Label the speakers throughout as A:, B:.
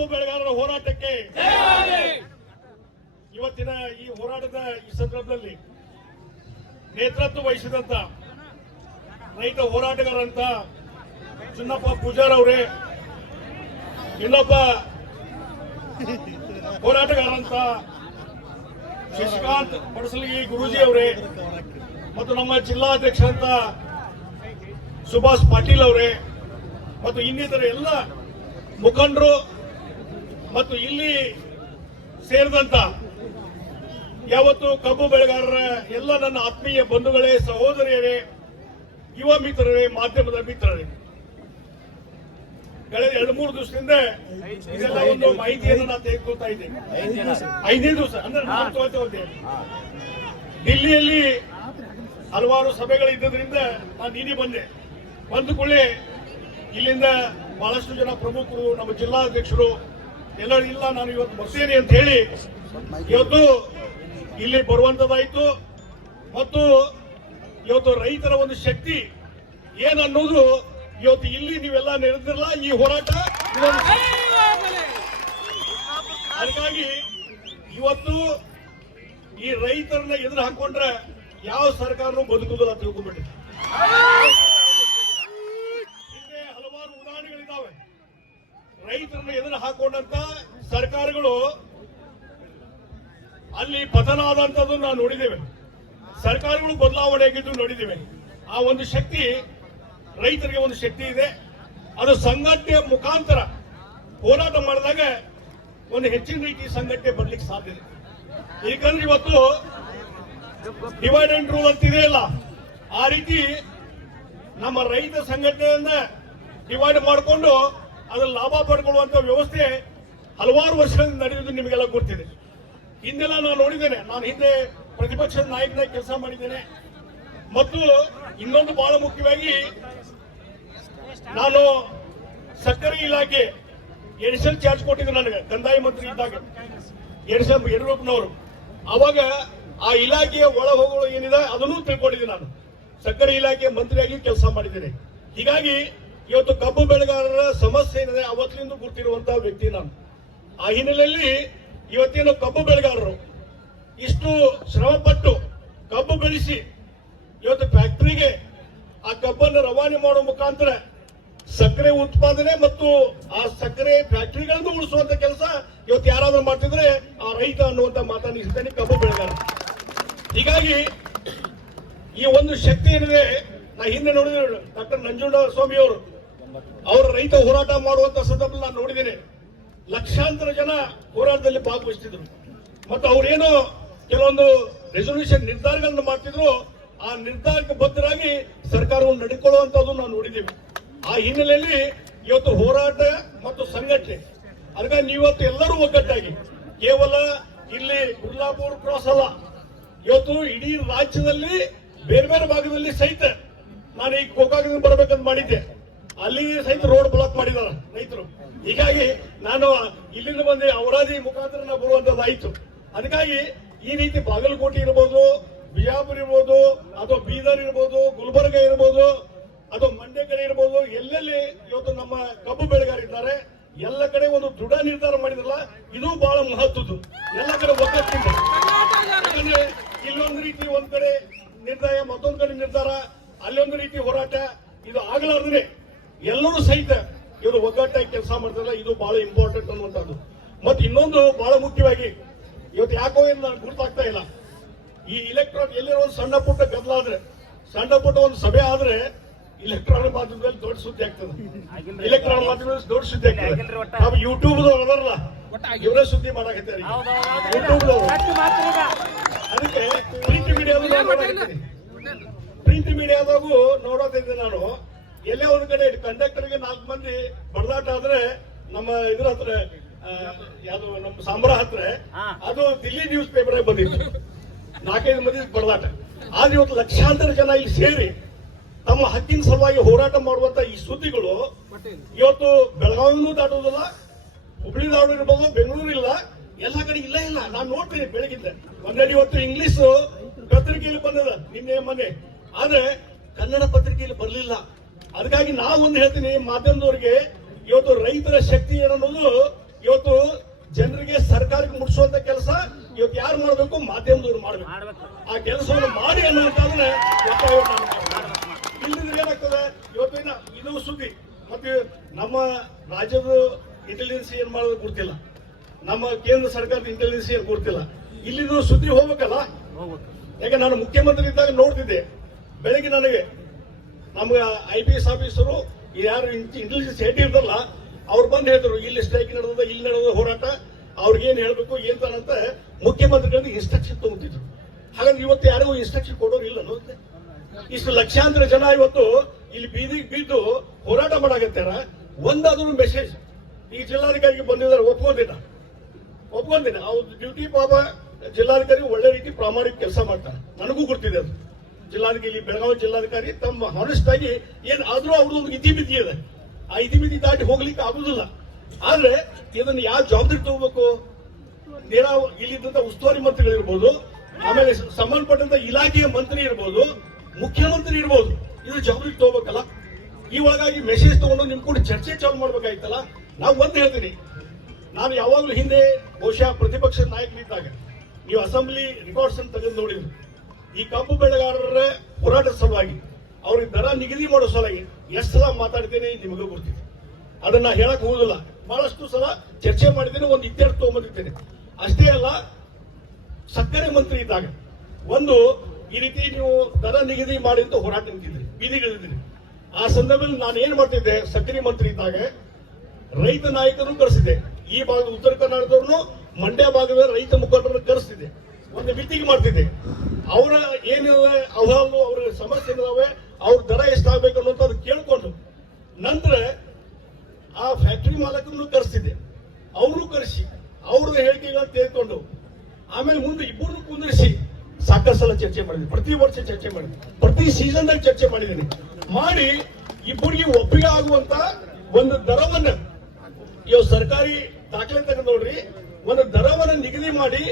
A: ಕಬ್ಬು ಬೆಳೆಗಾರರ ಹೋರಾಟಕ್ಕೆ ಇವತ್ತಿನ ಈ ಹೋರಾಟದ ಈ ಸಂದರ್ಭದಲ್ಲಿ ನೇತೃತ್ವ ವಹಿಸಿದಂತ ರೈತ ಹೋರಾಟಗಾರಂತ ಚಿನ್ನಪ್ಪ ಪೂಜಾರ್ ಅವರೇ, ಇನ್ನೊಬ್ಬ ಹೋರಾಟಗಾರಂತ ಶಶಿಕಾಂತ್ ಪಡಸಲಗಿ ಗುರೂಜಿ ಅವರೇ, ಮತ್ತು ನಮ್ಮ ಜಿಲ್ಲಾಧ್ಯಕ್ಷರಂತ ಸುಭಾಷ್ ಪಾಟೀಲ್ ಅವರೇ, ಮತ್ತು ಇನ್ನಿತರ ಎಲ್ಲ ಮುಖಂಡರು ಮತ್ತು ಇಲ್ಲಿ ಸೇರಿದಂತ ಯಾವತ್ತು ಕಬ್ಬು ಬೆಳೆಗಾರರ ಎಲ್ಲ ನನ್ನ ಆತ್ಮೀಯ ಬಂಧುಗಳೇ, ಸಹೋದರಿಯರೇ, ಯುವ ಮಿತ್ರರೇ, ಮಾಧ್ಯಮದ ಮಿತ್ರರೇ. ಕಳೆದ ಎರಡು ಮೂರು ದಿವಸದಿಂದ ಇದೆಲ್ಲ ಒಂದು ಮಾಹಿತಿಯನ್ನು ನಾನು ತೆಗೆದುಕೊಳ್ತಾ ಇದ್ದೇನೆ. ಐದೇ ದಿವಸ, ಅಂದ್ರೆ ನಾನು ತಗೋತಾ ಡಿಲ್ಲಿಯಲ್ಲಿ ಹಲವಾರು ಸಭೆಗಳು ಇದ್ದದ್ರಿಂದ ನಾನು ನೀನೇ ಬಂದೆ. ಬಂದ ಕೂಡಲೇ ಇಲ್ಲಿಂದ ಬಹಳಷ್ಟು ಜನ ಪ್ರಮುಖರು, ನಮ್ಮ ಜಿಲ್ಲಾಧ್ಯಕ್ಷರು ಎಲ್ಲರೂ ಇಲ್ಲ, ನಾನು ಇವತ್ತು ಬರ್ತೇನೆ ಅಂತ ಹೇಳಿ ಇವತ್ತು ಇಲ್ಲಿ ಬರುವಂತದಾಯ್ತು ಮತ್ತು ಇವತ್ತು ರೈತರ ಒಂದು ಶಕ್ತಿ ಏನನ್ನೋದು ಇವತ್ತು ಇಲ್ಲಿ ನೀವೆಲ್ಲ ನೆರೆದಿರಲ್ಲ, ಈ ಹೋರಾಟ ಅದಕ್ಕಾಗಿ ಇವತ್ತು ಈ ರೈತರನ್ನ ಎದುರು ಹಾಕೊಂಡ್ರೆ ಯಾವ ಸರ್ಕಾರನೂ ಬದುಕುದಿಲ್ಲ ತಿಳ್ಕೊಂಡ್ಬಿಟ್ಟಿದೆ ಹಿಂದೆ ಹಲವಾರು ಉದಾಹರಣೆಗಳಿದ್ದಾವೆ ರೈತರನ್ನ ಎದುರು ಹಾಕೊಂಡಂತ ಸರ್ಕಾರಗಳು ಅಲ್ಲಿ ಪತನ ಆದಂತದ್ದು ನಾವು ನೋಡಿದ್ದೇವೆ. ಸರ್ಕಾರಗಳು ಬದಲಾವಣೆ ಆಗಿದ್ದು ನೋಡಿದ್ದೇವೆ. ಆ ಒಂದು ಶಕ್ತಿ, ರೈತರಿಗೆ ಒಂದು ಶಕ್ತಿ ಇದೆ. ಅದು ಸಂಘಟನೆ ಮುಖಾಂತರ ಹೋರಾಟ ಮಾಡಿದಾಗ ಒಂದು ಹೆಚ್ಚಿನ ರೀತಿ ಸಂಘಟನೆ ಬರ್ಲಿಕ್ಕೆ ಸಾಧ್ಯ ಇದೆ. ಏಕೆಂದ್ರೆ ಇವತ್ತು ಡಿವೈಡ್ ಅಂಡ್ ರೂಲ್ ಅಂತ ಇದೆಯಲ್ಲ ಆ ರೀತಿ ನಮ್ಮ ರೈತ ಸಂಘಟನೆಯನ್ನ ಡಿವೈಡ್ ಮಾಡಿಕೊಂಡು ಅದರ ಲಾಭ ಪಡ್ಕೊಳ್ಳುವಂತ ವ್ಯವಸ್ಥೆ ಹಲವಾರು ವರ್ಷಗಳಿಂದ ನಡೆಯುವುದು ನಿಮಗೆಲ್ಲ ಗೊತ್ತಿದೆ. ಹಿಂದೆಲ್ಲ ನಾನು ನೋಡಿದ್ದೇನೆ. ನಾನು ಹಿಂದೆ ಪ್ರತಿಪಕ್ಷದ ನಾಯಕನಾಗಿ ಕೆಲಸ ಮಾಡಿದ್ದೇನೆ. ಮತ್ತು ಇನ್ನೊಂದು ಬಹಳ ಮುಖ್ಯವಾಗಿ ನಾನು ಸಕ್ಕರೆ ಇಲಾಖೆ ಎಡಿಷನ್ ಚಾರ್ಜ್ ಕೊಟ್ಟಿದ್ದೆ ನನಗೆ, ಕಂದಾಯ ಮಂತ್ರಿ ಇದ್ದಾಗ. ಎಡಿಷನ್ ಯಡಿಯೂರಪ್ಪನವರು. ಅವಾಗ ಆ ಇಲಾಖೆಯ ಒಳ ಹೋಗಲು ಏನಿದೆ ಅದನ್ನು ತಿಳ್ಕೊಂಡಿದ್ದೀನಿ ನಾನು. ಸಕ್ಕರೆ ಇಲಾಖೆ ಮಂತ್ರಿಯಾಗಿ ಕೆಲಸ ಮಾಡಿದ್ದೇನೆ. ಹೀಗಾಗಿ ಇವತ್ತು ಕಬ್ಬು ಬೆಳೆಗಾರರ ಸಮಸ್ಯೆ ಏನಿದೆ ಅವತ್ತಿನಿಂದ ಗುರ್ತಿರುವಂತಹ ವ್ಯಕ್ತಿ ನಾನು. ಆ ಹಿನ್ನೆಲೆಯಲ್ಲಿ ಇವತ್ತೇನು ಕಬ್ಬು ಬೆಳೆಗಾರರು ಇಷ್ಟು ಶ್ರಮಪಟ್ಟು ಕಬ್ಬು ಬೆಳೆಸಿ ಇವತ್ತು ಫ್ಯಾಕ್ಟರಿಗೆ ಆ ಕಬ್ಬನ್ನು ರವಾನೆ ಮಾಡುವ ಮುಖಾಂತರ ಸಕ್ಕರೆ ಉತ್ಪಾದನೆ ಮತ್ತು ಆ ಸಕ್ಕರೆ ಫ್ಯಾಕ್ಟರಿಗಳನ್ನು ಉಳಿಸುವಂತ ಕೆಲಸ ಇವತ್ತು ಯಾರಾದ್ರೂ ಮಾಡ್ತಿದ್ರೆ ಆ ರೈತ ಅನ್ನುವಂತ ಮಾತನ್ನಿಸುತ್ತಾನೆ ಕಬ್ಬು ಬೆಳೆಗಾರ ಹೀಗಾಗಿ ಈ ಒಂದು ಶಕ್ತಿ ಏನಿದೆ, ನಾ ಹಿಂದೆ ನೋಡಿದ್ರೆ ಡಾಕ್ಟರ್ ನಂಜುಂಡ ಸ್ವಾಮಿ ಅವರು ಅವರು ರೈತ ಹೋರಾಟ ಮಾಡುವಂತ ಸಂದರ್ಭದಲ್ಲಿ ನಾನು ನೋಡಿದ್ದೇನೆ. ಲಕ್ಷಾಂತರ ಜನ ಹೋರಾಟದಲ್ಲಿ ಭಾಗವಹಿಸ್ತಿದ್ರು. ಮತ್ತು ಅವರೇನು ಕೆಲವೊಂದು ರೆಸೊಲ್ಯೂಷನ್ ನಿರ್ಧಾರಗಳನ್ನು ಮಾಡ್ತಿದ್ರು. ಆ ನಿರ್ಧಾರಕ್ಕೆ ಬದ್ಧರಾಗಿ ಸರ್ಕಾರವನ್ನು ನಡ್ಕೊಳ್ಳುವಂತದ್ದು ನಾವು ನೋಡಿದ್ದೀವಿ. ಆ ಹಿನ್ನೆಲೆಯಲ್ಲಿ ಇವತ್ತು ಹೋರಾಟ ಮತ್ತು ಸಂಘಟನೆ ಅದಕ್ಕಾಗಿ ನೀವತ್ತು ಎಲ್ಲರೂ ಒಗ್ಗಟ್ಟಾಗಿ, ಕೇವಲ ಇಲ್ಲಿ ಕುರ್ಲಾಪುರ್ ಕ್ರಾಸ್ ಅಲ್ಲ, ಇವತ್ತು ಇಡೀ ರಾಜ್ಯದಲ್ಲಿ ಬೇರೆ ಬೇರೆ ಭಾಗದಲ್ಲಿ ಸಹಿತ ನಾನು ಈ ಗೋಕಾಕದಿಂದ ಬರಬೇಕಂತ ಮಾಡಿದ್ದೆ. ಅಲ್ಲಿ ಸಹಿತ ರೋಡ್ ಬ್ಲಾಕ್ ಮಾಡಿದಾರ ರೈತರು. ಹೀಗಾಗಿ ನಾನು ಇಲ್ಲಿಂದ ಬಂದು ಅವರಾದಿ ಮುಖಾಂತರ ಬರುವಂತದ್ದಾಯ್ತು ಅದಕ್ಕಾಗಿ ಈ ರೀತಿ ಬಾಗಲಕೋಟೆ ಇರ್ಬೋದು, ಬಿಜಾಪುರ ಇರ್ಬೋದು, ಅಥವಾ ಬೀದರ್ ಇರ್ಬೋದು, ಗುಲ್ಬರ್ಗ ಇರ್ಬೋದು, ಅಥವಾ ಮಂಡ್ಯ ಕಡೆ ಇರ್ಬೋದು, ಎಲ್ಲೆಲ್ಲಿ ಇವತ್ತು ನಮ್ಮ ಕಬ್ಬು ಬೆಳೆಗಾರಿದ್ದಾರೆ ಎಲ್ಲ ಕಡೆ ಒಂದು ದೃಢ ನಿರ್ಧಾರ ಮಾಡಿದ್ರಲ್ಲ, ಇದು ಬಹಳ ಮಹತ್ವದ್ದು. ಎಲ್ಲ ಕಡೆ ಒಗ್ಗಟ್ಟಿಂದ. ಇಲ್ಲೊಂದು ರೀತಿ ಒಂದ್ ಕಡೆ ನಿರ್ಧಾರ, ಮತ್ತೊಂದ್ ಕಡೆ ನಿರ್ಧಾರ, ಅಲ್ಲೊಂದು ರೀತಿ ಹೋರಾಟ, ಇದು ಆಗಲಾರ್ದೇ ಎಲ್ಲರೂ ಸಹಿತ ಇವರು ಒಗ್ಗಟ್ಟಾಗಿ ಕೆಲಸ ಮಾಡ್ತಾರಲ್ಲ ಇದು ಬಹಳ ಇಂಪಾರ್ಟೆಂಟ್ ಅನ್ನುವಂಥದ್ದು. ಮತ್ತೆ ಇನ್ನೊಂದು ಬಹಳ ಮುಖ್ಯವಾಗಿ ಇವತ್ತು ಯಾಕೋ ಏನು ನನಗೆ ಗುರುತಾಗ್ತಾ ಇಲ್ಲ. ಈ ಇಲೆಕ್ಟ್ರಾನ್ ಎಲ್ಲಿರೋ ಒಂದು ಸಣ್ಣ ಪುಟ್ಟ ಗದ್ದಲ ಆದ್ರೆ ಸಣ್ಣ ಪುಟ್ಟ ಒಂದು ಸಭೆ ಆದ್ರೆ ಇಲೆಕ್ಟ್ರಾನಿಕ್ ಮಾಧ್ಯಮದಲ್ಲಿ ದೊಡ್ಡ ಸುದ್ದಿ ಆಗ್ತದೆ. ಇಲೆಕ್ಟ್ರಾನ್ ಮಾಧ್ಯಮದಲ್ಲಿ ದೊಡ್ಡ ಸುದ್ದಿ ಆಗ್ತದೆ. ನಾವು ಯೂಟ್ಯೂಬ್ ಅದರಲ್ಲ. ಇವರೇ ಸುದ್ದಿ ಮಾಡಕತ್ತಾರೆ ಯೂಟ್ಯೂಬ್ ಅದಕ್ಕೆ ಪ್ರಿಂಟ್ ಮೀಡಿಯಾದಲ್ಲಿ ಪ್ರಿಂಟ್ ಮೀಡಿಯಾದಾಗೂ ನೋಡೋದಿದ್ದೆ ನಾನು. ಎಲ್ಲೇ ಒಂದ್ ಕಡೆ ಕಂಡಕ್ಟರ್ಗೆ ನಾಲ್ಕು ಮಂದಿ ಬಡದಾಟ ಆದ್ರೆ ನಮ್ಮ ಇದ್ರ ಹತ್ರ ಯಾವ್ದು ನಮ್ಮ ಸಾಂಬ್ರ ಹತ್ರ ಅದು ದಿಲ್ಲಿ ನ್ಯೂಸ್ ಪೇಪರ್ ಬಂದಿತ್ತು. ನಾಲ್ಕೈದು ಮಂದಿ ಬಡದಾಟ. ಆದ್ರೆ ಇವತ್ತು ಲಕ್ಷಾಂತರ ಜನ ಇಲ್ಲಿ ಸೇರಿ ತಮ್ಮ ಹಕ್ಕಿನ ಸಲುವಾಗಿ ಹೋರಾಟ ಮಾಡುವಂತ ಈ ಸುದ್ದಿಗಳು ಇವತ್ತು ಬೆಳಗಾವಿನೂ ದಾಟೋದಿಲ್ಲ ಹುಬ್ಳಿ ಇರ್ಬೋದು ಬೆಂಗಳೂರು ಇಲ್ಲ ಎಲ್ಲ ಕಡೆ ಇಲ್ಲ ಇಲ್ಲ. ನಾನು ನೋಡ್ತೀನಿ ಬೆಳಗಿಂದ. ಒಂದೆಡೆ ಇವತ್ತು ಇಂಗ್ಲಿಷ್ ಪತ್ರಿಕೆಯಲ್ಲಿ ಬಂದದ ನಿನ್ನೆ ಮನೆ ಆದ್ರೆ ಕನ್ನಡ ಪತ್ರಿಕೆಯಲ್ಲಿ ಬರಲಿಲ್ಲ. ಅದಕ್ಕಾಗಿ ನಾವೊಂದು ಹೇಳ್ತೀನಿ, ಮಾಧ್ಯಮದವರಿಗೆ ಇವತ್ತು ರೈತರ ಶಕ್ತಿ ಏನನ್ನೋದು ಇವತ್ತು ಜನರಿಗೆ ಸರ್ಕಾರಕ್ಕೆ ಮುಟ್ಟಿಸುವಂತ ಕೆಲಸ ಇವತ್ತು ಯಾರು ಮಾಡಬೇಕು? ಮಾಧ್ಯಮದವ್ರು ಮಾಡಬೇಕು. ಆ ಕೆಲಸವನ್ನು ಮಾಡಿ ಅನ್ನುವಂಥದ್ದನ್ನ ಒತ್ತಾಯ ನಾನು ಮಾಡ್ತೀನಿ. ಇಲ್ಲಿದ್ರೆ ಏನಾಗ್ತದೆ? ಇವತ್ತಿನ ಇದು ಸುದ್ದಿ. ಮತ್ತೆ ನಮ್ಮ ರಾಜ್ಯದ ಇಂಟೆಲಿಜೆನ್ಸ್ ಏನ್ ಮಾಡೋದು ಗೊತ್ತಿಲ್ಲ. ನಮ್ಮ ಕೇಂದ್ರ ಸರ್ಕಾರದ ಇಂಟೆಲಿಜೆನ್ಸ್ ಏನ್ ಗೊತ್ತಿಲ್ಲ. ಇಲ್ಲಿದು ಸುದ್ದಿ ಹೋಗ್ಬೇಕಲ್ಲ? ಯಾಕೆ ನಾನು ಮುಖ್ಯಮಂತ್ರಿ ಇದ್ದಾಗ ನೋಡ್ತಿದ್ದೆ. ಬೆಳಗ್ಗೆ ನನಗೆ ನಮ್ಗೆ ಐ ಪಿ ಎಸ್ ಆಫೀಸರು ಯಾರು ಇಂಟೆಲಿಜೆನ್ಸ್ ಹೆಡ್ ಇರ್ತಲ್ಲ ಅವ್ರು ಬಂದು ಹೇಳಿದ್ರು, ಇಲ್ಲಿ ಸ್ಟ್ರೈಕ್ ನಡೆದ ಇಲ್ಲಿ ನಡೆದ ಹೋರಾಟ, ಅವ್ರಿಗೆ ಏನ್ ಹೇಳ್ಬೇಕು, ಏನ್ ಅಂತ ಮುಖ್ಯಮಂತ್ರಿಗಳಿಗೆ ಇನ್ಸ್ಟ್ರಕ್ಷನ್ ತಗೊಂತಿದ್ರು. ಹಾಗಾಗಿ ಇವತ್ತು ಯಾರಿಗೂ ಇನ್ಸ್ಟ್ರಕ್ಷನ್ ಕೊಡೋರು ಇಲ್ಲ ಅನ್ನೋದು ಇಷ್ಟು ಲಕ್ಷಾಂತರ ಜನ ಇವತ್ತು ಇಲ್ಲಿ ಬೀದಿಗೆ ಬಿದ್ದು ಹೋರಾಟ ಮಾಡಾಗತ್ತಾರ ಒಂದಾದ್ರೂ ಮೆಸೇಜ್ ಈ ಜಿಲ್ಲಾಧಿಕಾರಿಗೆ ಬಂದಿದ್ದಾರೆ, ಒಪ್ಕೊಂಡಿಲ್ಲ. ಒಪ್ಕೊಂಡಿಲ್ಲ. ಅವ್ರ ಡ್ಯೂಟಿ ಪಾಪ ಜಿಲ್ಲಾಧಿಕಾರಿ ಒಳ್ಳೆ ರೀತಿ ಪ್ರಾಮಾಣಿಕ ಕೆಲಸ ಮಾಡ್ತಾರೆ. ನನಗೂ ಗೊತ್ತಿದೆ ಅದು. ಜಿಲ್ಲಾಧಿಕಾರಿ, ಬೆಳಗಾವಿ ಜಿಲ್ಲಾಧಿಕಾರಿ ತಮ್ಮ ಹಾನೆಸ್ಟ್ ಆಗಿ ಏನ್ ಆದ್ರೂ ಅವ್ರದೊಂದು ಇತಿಮಿತಿ ಇದೆ. ಆ ಇತಿಮಿತಿ ದಾಟಿ ಹೋಗ್ಲಿಕ್ಕೆ ಆಗುದಿಲ್ಲ. ಆದ್ರೆ ಇದನ್ನ ಯಾವ ಜವಾಬ್ದಾರಿ ತಗೋಬೇಕು? ನೀರಾವ ಇಲ್ಲಿದ್ದಂತ ಉಸ್ತುವಾರಿ ಮಂತ್ರಿಗಳಿರ್ಬೋದು ಆಮೇಲೆ ಸಂಬಂಧಪಟ್ಟಂತ ಇಲಾಖೆಯ ಮಂತ್ರಿ ಇರ್ಬೋದು, ಮುಖ್ಯಮಂತ್ರಿ ಇರ್ಬೋದು, ಇದು ಜವಾಬ್ದಾರಿ ತಗೋಬೇಕಲ್ಲ? ಈ ಒಳಗಾಗಿ ಮೆಸೇಜ್ ತಗೊಂಡು ನಿಮ್ ಕೂಡ ಚರ್ಚೆ ಚಾಲು ಮಾಡ್ಬೇಕಾಯ್ತಲ್ಲ? ನಾವು ಒಂದ್ ಹೇಳ್ತೀನಿ. ನಾನು ಯಾವಾಗ್ಲೂ ಹಿಂದೆ ಬಹುಶಃ ಪ್ರತಿಪಕ್ಷದ ನಾಯಕರಿದ್ದಾಗ ನೀವು ಅಸೆಂಬ್ಲಿ ರೆಕಾರ್ಡ್ಸ್ ಅನ್ನು ತೆಗೆದು ನೋಡಿದ್ರು. ಈ ಕಬ್ಬು ಬೆಳೆಗಾರರ ಹೋರಾಟದ ಸಲುವಾಗಿ ಅವ್ರಿಗೆ ದರ ನಿಗದಿ ಮಾಡೋ ಸಲುವಾಗಿ ಎಷ್ಟು ಸಲ ಮಾತಾಡ್ತೇನೆ ನಿಮಗೂ ಗೊತ್ತಿದೆ. ಅದನ್ನ ಹೇಳಕ್ ಹೋಗುದಿಲ್ಲ. ಬಹಳಷ್ಟು ಸಲ ಚರ್ಚೆ ಮಾಡಿದ್ದೇನೆ, ಒಂದು ಇತ್ಯರ್ಥ ತಗೊಂಬಂದಿದ್ದೇನೆ ಅಷ್ಟೇ ಅಲ್ಲ, ಸಕ್ಕರೆ ಮಂತ್ರಿ ಇದ್ದಾಗ ಒಂದು, ಈ ರೀತಿ ನೀವು ದರ ನಿಗದಿ ಮಾಡಿ ಅಂತ ಹೋರಾಟ ನಿಂತಿದ್ರಿ ಬೀದಿಗಿಳಿದ್ರಿ ಆ ಸಂದರ್ಭದಲ್ಲಿ ನಾನು ಏನ್ ಮಾಡ್ತಿದ್ದೆ, ಸಕ್ಕರೆ ಮಂತ್ರಿ ಇದ್ದಾಗ ರೈತ ನಾಯಕರನ್ನು ಕರೆಸಿದೆ ಈ ಭಾಗದ ಉತ್ತರ ಕರ್ನಾಟಕದವ್ರನ್ನು ಮಂಡ್ಯ ಭಾಗದ ರೈತ ಮುಖಂಡರನ್ನು ಕರೆಸ್ತಿದ್ದೆ ಒಂದು ಮಿತಿಗೆ ಮಾಡ್ತಿದ್ದೆ. ಅವರ ಏನಿಲ್ಲ ಅಹವಾಲು ಅವ್ರ ಸಮಸ್ಯೆ ಇದಾವೆ, ಅವ್ರ ದರ ಎಷ್ಟಾಗಬೇಕು ಅನ್ನೋದು ಕೇಳ್ಕೊಂಡು ನಂತರ ಆ ಫ್ಯಾಕ್ಟರಿ ಮಾಲಕರನ್ನು ಕರೆಸಿದೆ ಅವರು ಕರೆಸಿ, ಅವ್ರದ್ದು ಹೇಳಿಕೆಗಳನ್ನ ತೆಗೆದುಕೊಂಡು ಆಮೇಲೆ ಮುಂದೆ ಇಬ್ಬರನ್ನು ಕುಂದಿರಿಸಿ ಸಾಕಷ್ಟು ಚರ್ಚೆ ಮಾಡಿದೆ ಪ್ರತಿ ವರ್ಷ ಚರ್ಚೆ ಮಾಡಿದ್ವಿ ಪ್ರತಿ ಸೀಸನ್ ದಲ್ಲಿ ಚರ್ಚೆ ಮಾಡಿದ್ದೀನಿ. ಮಾಡಿ ಇಬ್ಬರಿಗೆ ಒಪ್ಪಿಗೆ ಆಗುವಂತ ಒಂದು ದರವನ್ನ ಇವ್ ಸರ್ಕಾರಿ ದಾಖಲೆ ತೆಗೆದು ನೋಡ್ರಿ, ಒಂದು ದರವನ್ನ ನಿಗದಿ ಮಾಡಿ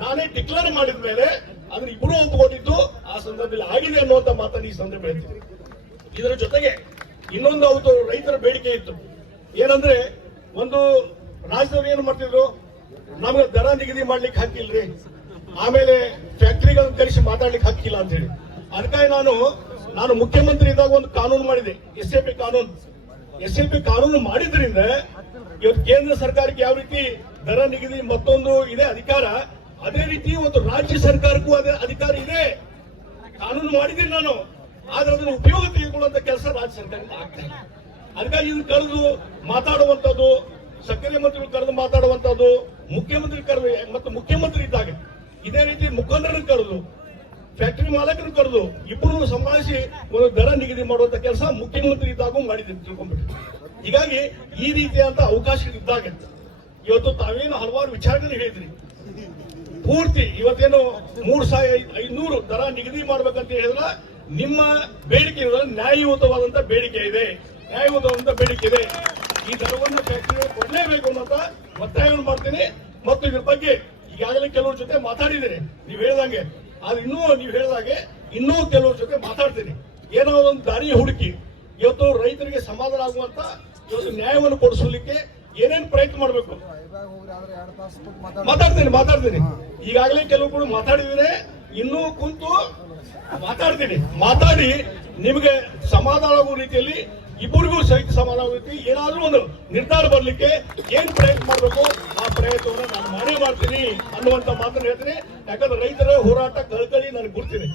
A: ನಾನೇ ಡಿಕ್ಲೇರ್ ಮಾಡಿದ ಮೇಲೆ ಅದನ್ನ ಇಬ್ಬರು ಒಪ್ಪಿಕೊಂಡಿದ್ದು ಆ ಸಂದರ್ಭದಲ್ಲಿ ಆಗಿದೆ ಅನ್ನುವಂತ ಮಾತನ್ನು ಈ ಸಂದರ್ಭ ಹೇಳ್ತೀನಿ. ಇದರ ಜೊತೆಗೆ ಇನ್ನೊಂದು ಅವತ್ತು ರೈತರ ಬೇಡಿಕೆ ಇತ್ತು. ಏನಂದ್ರೆ ಒಂದು ರಾಜ್ಯದವ್ರು ಏನು ಮಾಡ್ತಿದ್ರು? ನಮ್ಗೆ ದರ ನಿಗದಿ ಮಾಡ್ಲಿಕ್ಕೆ ಹಾಕಿಲ್ರಿ. ಆಮೇಲೆ ಫ್ಯಾಕ್ಟ್ರಿಗಳನ್ನು ಕರೆಸಿ ಮಾತಾಡ್ಲಿಕ್ಕೆ ಹಾಕಿಲ್ಲ ಅಂತ ಹೇಳಿ. ಅದಕ್ಕಾಗಿ ನಾನು ನಾನು ಮುಖ್ಯಮಂತ್ರಿ ಇದ್ದಾಗ ಒಂದು ಕಾನೂನು ಮಾಡಿದೆ, ಎಸ್ ಎ ಪಿ ಕಾನೂನು. ಎಸ್ ಎ ಪಿ ಕಾನೂನು ಮಾಡಿದ್ರಿಂದ ಇವತ್ತು ಕೇಂದ್ರ ಸರ್ಕಾರಕ್ಕೆ ಯಾವ ರೀತಿ ದರ ನಿಗದಿ ಮತ್ತೊಂದು ಇದೆ, ಅಧಿಕಾರ ಅದೇ ರೀತಿ ಒಂದು ರಾಜ್ಯ ಸರ್ಕಾರಕ್ಕೂ ಅದೇ ಅಧಿಕಾರ ಇದೆ. ಕಾನೂನು ಮಾಡಿದ್ದೀನಿ ನಾನು. ಆದ್ರೆ ಅದನ್ನು ಉಪಯೋಗ ತೆಗೆದುಕೊಳ್ಳುವಂತ ಕೆಲಸ ರಾಜ್ಯ ಸರ್ಕಾರದಿಂದ ಆಗ್ತಾ ಇಲ್ಲ. ಅದಕ್ಕಾಗಿ ಇದು ಕರೆದು ಮಾತಾಡುವಂತದ್ದು ಸಕ್ಕರೆ ಮಂತ್ರಿಗಳು ಕರೆದು ಮಾತಾಡುವಂತದ್ದು ಮುಖ್ಯಮಂತ್ರಿ ಕರೆದು, ಮತ್ತು ಮುಖ್ಯಮಂತ್ರಿ ಇದ್ದಾಗ ಇದೇ ರೀತಿ ಮುಖಂಡರನ್ನು ಕರೆದು, ಫ್ಯಾಕ್ಟರಿ ಮಾಲಕರು ಕರೆದು ಇಬ್ಬರು ಸಂಭಾಳಿಸಿ ಒಂದು ದರ ನಿಗದಿ ಮಾಡುವಂತ ಕೆಲಸ ಮುಖ್ಯಮಂತ್ರಿ ಇದ್ದಾಗೂ ಮಾಡಿದ್ದೀನಿ ತಿಳ್ಕೊಂಡ್ಬಿಟ್ಟು. ಹೀಗಾಗಿ ಈ ರೀತಿಯಾದ ಅವಕಾಶ ಇದ್ದಾಗ ಇವತ್ತು ತಾವೇನು ಹಲವಾರು ವಿಚಾರಗಳನ್ನು ಹೇಳಿದ್ರಿ. ಪೂರ್ತಿ ಇವತ್ತೇನು ಮೂರ್ ಸಾವಿರ ಐನೂರು ದರ ನಿಗದಿ ಮಾಡ್ಬೇಕಂತ ಹೇಳಿದ್ರೆ ನಿಮ್ಮ ಬೇಡಿಕೆ ನ್ಯಾಯಯುತವಾದಂತ ಬೇಡಿಕೆ ಇದೆ. ನ್ಯಾಯಯುತವಾದಂತ ಬೇಡಿಕೆ ಇದೆ. ಈ ದರವನ್ನು ಫ್ಯಾಕ್ಟರಿ ಕೊಡಲೇಬೇಕು ಅನ್ನೋಂತ ಒತ್ತಾಯವನ್ನು ಮಾಡ್ತೀನಿ. ಮತ್ತು ಇದ್ರ ಬಗ್ಗೆ ಈಗಾಗಲೇ ಕೆಲವ್ರ ಜೊತೆ ಮಾತಾಡಿದ್ದೀನಿ. ನೀವು ಹೇಳ್ದಂಗೆ ಆದ್ರೆ ಇನ್ನೂ ನೀವು ಹೇಳ್ದಾಗೆ ಇನ್ನೂ ಕೆಲವ್ರ ಜೊತೆ ಮಾತಾಡ್ತೀನಿ. ಏನೋ ಒಂದು ದಾರಿ ಹುಡುಕಿ. ಇವತ್ತು ರೈತರಿಗೆ ಸಮಾಧಾನ ಆಗುವಂತ ಇವತ್ತು ನ್ಯಾಯವನ್ನು ಕೊಡಿಸಲಿಕ್ಕೆ ಏನೇನು ಪ್ರಯತ್ನ ಮಾಡಬೇಕು. ಮಾತಾಡ್ತೀನಿ. ಮಾತಾಡ್ತೀನಿ ಈಗಾಗಲೇ ಕೆಲವು ಕೂಡ ಮಾತಾಡಿದ್ರೆ ಇನ್ನೂ ಕುಂತು ಮಾತಾಡ್ತೀನಿ. ಮಾತಾಡಿ ನಿಮಗೆ ಸಮಾಧಾನ ಆಗುವ ರೀತಿಯಲ್ಲಿ ಇಬ್ಬರಿಗೂ ಸಹಿತ ಸಮಾಧಾನ ಆಗುವ ರೀತಿ ಏನಾದ್ರೂ ಒಂದು ನಿರ್ಧಾರ ಬರ್ಲಿಕ್ಕೆ ಏನ್ ಪ್ರಯತ್ನ ಮಾಡಬೇಕು ಆ ಪ್ರಯತ್ನವನ್ನು ನಾನು ಮಾಡೇ ಮಾಡ್ತೀನಿ ಅನ್ನುವಂತ ಮಾತನ್ನು ಹೇಳ್ತೀನಿ. ಯಾಕಂದ್ರೆ ರೈತರ ಹೋರಾಟ ಕಳ್ಕಳಿ ನನಗೆ ಗುರ್ತೀನಿ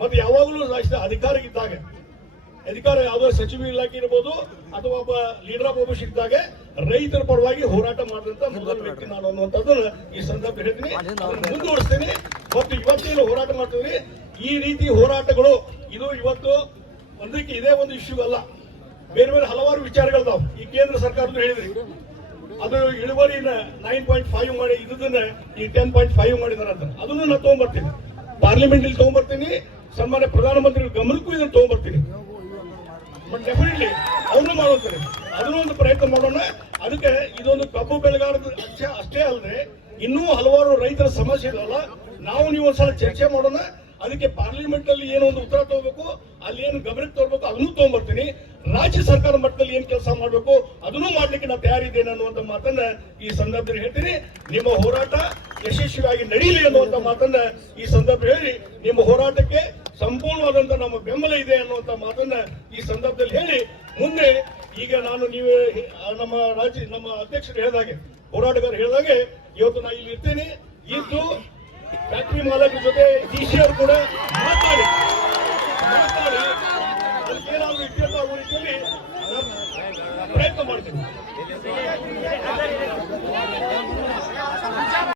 A: ಮತ್ತೆ ಯಾವಾಗಲೂ ಅಧಿಕಾರ ಇದ್ದಾಗ ಅಧಿಕಾರ ಯಾವುದೋ ಸಚಿವ ಇಲಾಖೆ ಇರ್ಬೋದು ಅಥವಾ ಒಬ್ಬ ಲೀಡರ್ ಆಫ್ ಒಬ್ಬ ಇದ್ದಾಗ ರೈತರ ಪರವಾಗಿ ಹೋರಾಟ ಮಾಡಿದಂತ ಮೊದಲ ವ್ಯಕ್ತಿ ನಾನು ಅನ್ನುವಂಥದ್ದನ್ನ ಈ ಸಂದರ್ಭ ಹೇಳ್ತೀನಿ ಮುಂದುವರಿಸ್ತೇನೆ. ಮತ್ತು ಇವತ್ತೇನು ಹೋರಾಟ ಮಾಡ್ತೀವಿ. ಈ ರೀತಿ ಹೋರಾಟಗಳು ಇದು ಇವತ್ತು ಒಂದಕ್ಕೆ ಇದೇ ಒಂದು ಇಶ್ಯೂ ಅಲ್ಲ. ಬೇರೆ ಬೇರೆ ಹಲವಾರು ವಿಚಾರಗಳಿದಾವ್ ಈ ಕೇಂದ್ರ ಸರ್ಕಾರದ ಹೇಳಿದ್ರಿ. ಅದು ಇಳುವರಿನ ನೈನ್ ಪಾಯಿಂಟ್ ಫೈವ್ ಮಾಡಿ ಇದನ್ನ ಈ ಟೆನ್ ಪಾಯಿಂಟ್ ಫೈವ್ ಮಾಡಿದಾರೆ ಅಂತ. ಅದನ್ನು ನಾನು ತಗೊಂಡ್ಬರ್ತೀನಿ ಪಾರ್ಲಿಮೆಂಟ್ ಇಲ್ಲಿ ತಗೊಂಡ್ಬರ್ತೀನಿ ಸನ್ಮಾನ್ಯ ಪ್ರಧಾನಮಂತ್ರಿ ಗಮನಕ್ಕೂ ಇದನ್ನು ತಗೊಂಡ್ಬರ್ತೀನಿ ಬಟ್ ಡೆಫಿನೆಟ್ಲಿ ಅವನು ಮಾಡುತ್ತಾರೆ ಅದನ್ನು ಒಂದು ಪ್ರಯತ್ನ ಮಾಡೋಣ. ಅದಕ್ಕೆ ಇದೊಂದು ಕಬ್ಬು ಬೆಳೆಗಾರದ ಅಷ್ಟೇ ಅಲ್ಲದೆ ಇನ್ನೂ ಹಲವಾರು ರೈತರ ಸಮಸ್ಯೆ ಇದಲ್ಲ ನಾವು ನೀವು ಒಂದ್ಸಲ ಚರ್ಚೆ ಮಾಡೋಣ. ಅದಕ್ಕೆ ಪಾರ್ಲಿಮೆಂಟ್ ಅಲ್ಲಿ ಏನೋ ಒಂದು ಉತ್ತರ ತಗೋಬೇಕು. ಅಲ್ಲಿ ಏನು ಗಮನಕ್ಕೆ ತರಬೇಕು ಅದನ್ನು ತಗೊಂಡ್ಬರ್ತೀನಿ ರಾಜ್ಯ ಸರ್ಕಾರ ಮಟ್ಟದಲ್ಲಿ ಏನು ಕೆಲಸ ಮಾಡಬೇಕು ಅದನ್ನು ಮಾಡ್ಲಿಕ್ಕೆ ನಾವು ತಯಾರಿದ್ದೇನೆ ಅನ್ನುವಂತ ಮಾತನ್ನ ಈ ಸಂದರ್ಭದಲ್ಲಿ ಹೇಳ್ತೀನಿ. ನಿಮ್ಮ ಹೋರಾಟ ಯಶಸ್ವಿಯಾಗಿ ನಡೀಲಿ ಅನ್ನುವಂತ ಮಾತನ್ನ ಈ ಸಂದರ್ಭದಲ್ಲಿ ಹೇಳಿ. ನಿಮ್ಮ ಹೋರಾಟಕ್ಕೆ ಸಂಪೂರ್ಣವಾದಂತ ನಮ್ಮ ಬೆಂಬಲ ಇದೆ ಅನ್ನುವಂತ ಮಾತನ್ನ ಈ ಸಂದರ್ಭದಲ್ಲಿ ಹೇಳಿ. ಮುಂದೆ ಈಗ ನಾನು ನೀವೇ ನಮ್ಮ ರಾಜ್ಯ, ನಮ್ಮ ಅಧ್ಯಕ್ಷರು ಹೇಳಿದಾಗೆ ಹೋರಾಟಗಾರರು ಹೇಳಿದಾಗೆ ಇವತ್ತು ನಾನು ಇಲ್ಲಿ ಇರ್ತೇನೆ. ಇದ್ದು ಫ್ಯಾಕ್ಟ್ರಿ ಮಾಲಕರ ಜೊತೆ ಡಿ ಸಿ ಅವರು ಕೂಡ ಮಾತಾಡಿ. ಮಾತಾಡಿ. ಅದಕ್ಕೇನಾದ್ರೂ ಇತ್ಯರ್ಥ ಆಗೋ ರೀತಿಯಲ್ಲಿ ಪ್ರಯತ್ನ ಮಾಡ್ತೀನಿ.